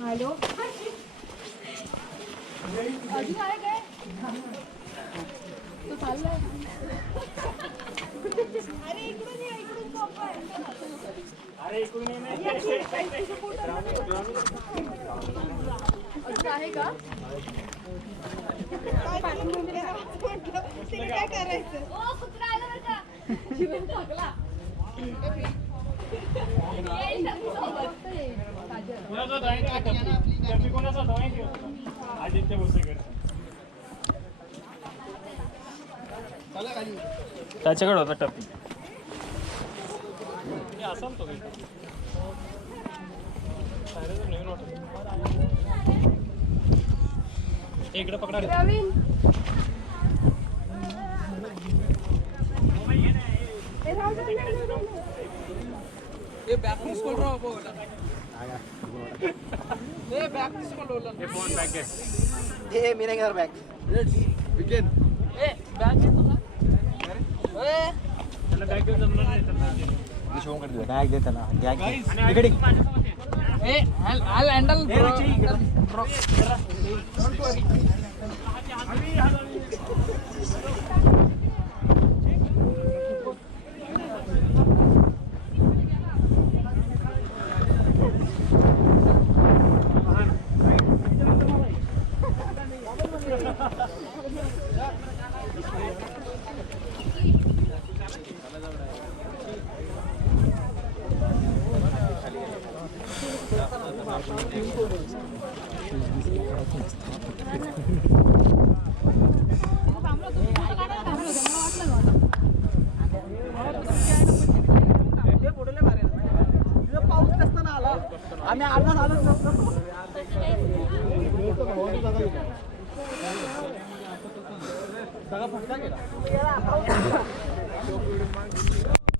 hello तू चाललाय अरे इकडून ये इकडून अरे इकडून आहे का काय करायचं कुत्रा आला बरं का जीवन टाकला आदित्य भोसेकर त्याच्याकडे होता टप्पी असाल तो इकडे पकडा बैक తీసుకో రా పోగల ఏ बैक తీసుకో లోలా ये फोन बैग है ए मेरे घर बैग लेट्स बिगिन ए बैग दे तुला ए त्याला बॅग घेऊन जमलं नाही त्याला शो कर दे बैग दे त्याला बॅग इकडे ए हॅल हँडल ब्रो डोंट वरी आम्ही आलो आलोच नसतो सगळा फटका गेला